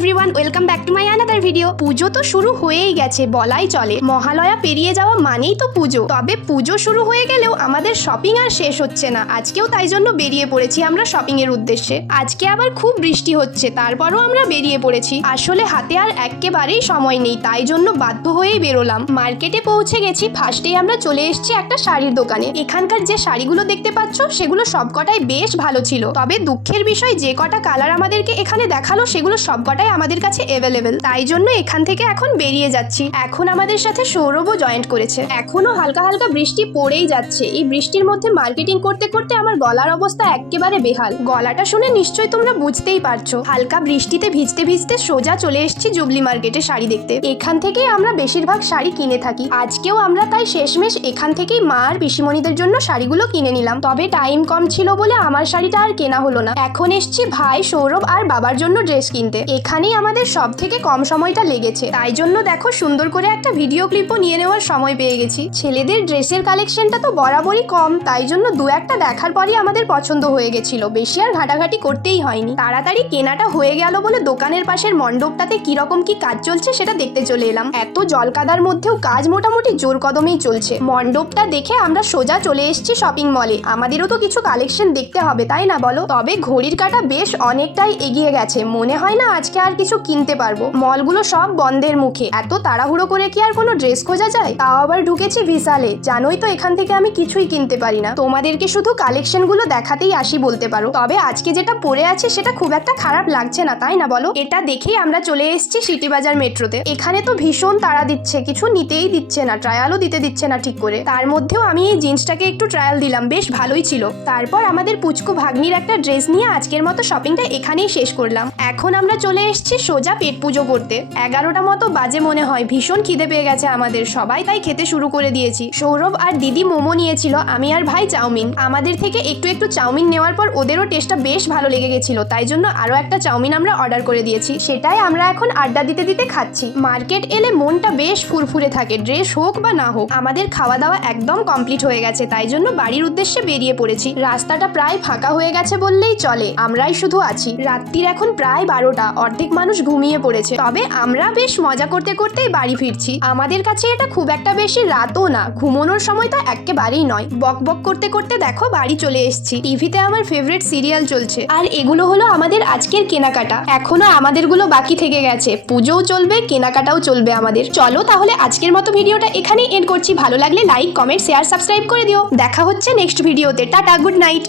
Everyone, welcome back to my another video. পুজো তো শুরু হয়েই গেছে বলাই চলে। মহালয়া পেরিয়ে যাওয়া মানেই তো পুজো। তবে পুজো শুরু হয়ে গেলেও আমাদের শপিং আর শেষ হচ্ছে না। আজকেও তাই জন্য বেরিয়ে পড়েছি আমরা শপিং এর উদ্দেশ্যে। আজকে আবার খুব বৃষ্টি হচ্ছে, তারপরও আমরা বেরিয়ে পড়েছি। আসলে হাতে আর একেবারেই সময় নেই, তাই জন্য বাধ্য হয়েই বেরোলাম। মার্কেটে পৌঁছে গেছি। ফার্স্টেই আমরা চলে এসেছি একটা শাড়ির দোকানে। এখানকার যে শাড়িগুলো দেখতে পাচ্ছ সেগুলো সবকটাই বেশ ভালো ছিল। তবে দুঃখের বিষয়, যে কটা কালার আমাদেরকে এখানে দেখালো সেগুলো সবকটাই আমাদের কাছে অ্যাভেলেবেল। তাই জন্য এখান থেকে এখন বেরিয়ে যাচ্ছি। এখন আমাদের সাথে সৌরভও জয়েন্ট করেছে। এখনো হালকা হালকা বৃষ্টি পড়েই যাচ্ছে। এই বৃষ্টির মধ্যে মার্কেটিং করতে করতে আমার গলার অবস্থা একেবারে বেহাল। গলাটা শুনে নিশ্চয়ই তোমরা বুঝতেই পারছো। হালকা বৃষ্টিতে ভিজতে ভিজতে সোজা চলে এসেছি জুবলি মার্কেটে শাড়ি দেখতে। এখান থেকেই আমরা বেশিরভাগ শাড়ি কিনে থাকি। আজকেও আমরা তাই শেষমেশ এখান থেকেই মা আর পিসিমণিদের জন্য শাড়িগুলো কিনে নিলাম। তবে টাইম কম ছিল বলে আমার শাড়িটা আর কেনা হলো না। এখন এসছি ভাই, সৌরভ আর বাবার জন্য ড্রেস কিনতে। এখানেই আমাদের সব থেকে কম সময়টা লেগেছে। তাই জন্য দেখো সুন্দর করে একটা ভিডিও ক্লিপও নিয়ে নেওয়ার সময় পেয়ে গেছি। ছেলেদের ড্রেসের কালেকশনটা তো বরাবরই কম, তাই জন্য দু একটা দেখার পরই আমাদের পছন্দ হয়ে গেছিল। বেশি আর ঘাটাঘাটি করতেই হয়নি। তাড়াতাড়ি কেনাটা হয়ে গেল বলে দোকানের পাশের মণ্ডপটাতে কিরকম কি কাজ চলছে সেটা দেখতে চলে এলাম। এত জলকাদার মধ্যেও কাজ মোটামুটি জোর কদমেই চলছে। মণ্ডপটা দেখে আমরা সোজা চলে এসেছি শপিং মলে। আমাদেরও তো কিছু কালেকশন দেখতে হবে, তাই না বলো? তবে ঘড়ির কাঁটা বেশ অনেকটাই এগিয়ে গেছে। মনে হয় না আজকে আর কিছু কিনতে পারবো। মলগুলো সব বন্ধের মুখে। এত তাড়াহুড়ো করে কি আর কোনো ড্রেস খোঁজা যায়? তাও আবার ঢুকেছি বিশালে। জানোই তো এখান থেকে আমি কিছুই কিনতে পারি না। তোমাদেরকে শুধু কালেকশন গুলো দেখাতেই আসি বলতে পারো। তবে আজকে যেটা পরে আছে সেটা খুব একটা খারাপ লাগছে না, তাই না বলো? এটা দেখেই আমরা চলে এসেছি সিটি বাজার মেট্রোতে। এখানে তো ভীষণ তাড়া দিচ্ছে, কিছু নিতেই দিচ্ছে না, ট্রায়ালও দিতে দিচ্ছে না ঠিক করে। তার মধ্যেও আমি এই জিন্সটাকে একটু ট্রায়াল দিলাম, বেশ ভালোই ছিল। তারপর আমাদের পুচকু ভাগ্নির একটা ড্রেস নিয়ে আজকের মতো শপিংটা এখানেই শেষ করলাম। এখন আমরা চলে এসেছি সোজা পেট পুজো করতে। 11টা মতো বাজে মনে হয়। ভীষণ খিদে পেয়ে গেছে আমাদের, সবাই তাই খেতে শুরু করে দিয়েছি। সৌরভ আর দিদি মোমো নিয়েছিল, আমি আর ভাই চাউমিন। আমাদের থেকে একটু একটু চাউমিন নেওয়ার পর ওদেরও টেস্টটা বেশ ভালো লেগে গেছিল, তাই জন্য আরো একটা চাউমিন আমরা অর্ডার করে দিয়েছি। সেটাই আমরা এখন আড্ডা দিতে দিতে খাচ্ছি। মার্কেট এলে মনটা বেশ ফুরফুরে থাকে, ড্রেস হোক বা না হোক। আমাদের খাওয়া দাওয়া একদম কমপ্লিট হয়ে গেছে, তাই জন্য বাড়ির উদ্দেশ্যে বেরিয়ে পড়েছি। রাস্তাটা প্রায় ফাঁকা হয়ে গেছে বললেই চলে, আমরাই শুধু আছি। রাত্রির এখন প্রায় 12টা, অর্ধেক মানুষ ঘুমিয়ে পড়েছে। তবে আমরা বেশ মজা করতে করতেই বাড়ি ফিরছি। আমাদের কাছে এটা খুব একটা বেশি রাতও না, ঘুমানোর সময় তো একেবারেই নয়। বক বক করতে করতে দেখো বাড়ি চলে এসেছি। টিভিতে আমার ফেভারিট সিরিয়াল চলছে। আর এগুলো হলো আমাদের আজকের কেনাকাটা। এখনো আমাদেরগুলো বাকি থেকে গেছে। পুজোও চলবে, কেনাকাটাও চলবে আমাদের। চলো তাহলে আজকের মতো ভিডিওটা এখানেই এন্ড করছি। ভালো লাগলে লাইক, কমেন্ট, শেয়ার, সাবস্ক্রাইব করে দিও। দেখা হচ্ছে নেক্সট ভিডিওতে। Tata, good night.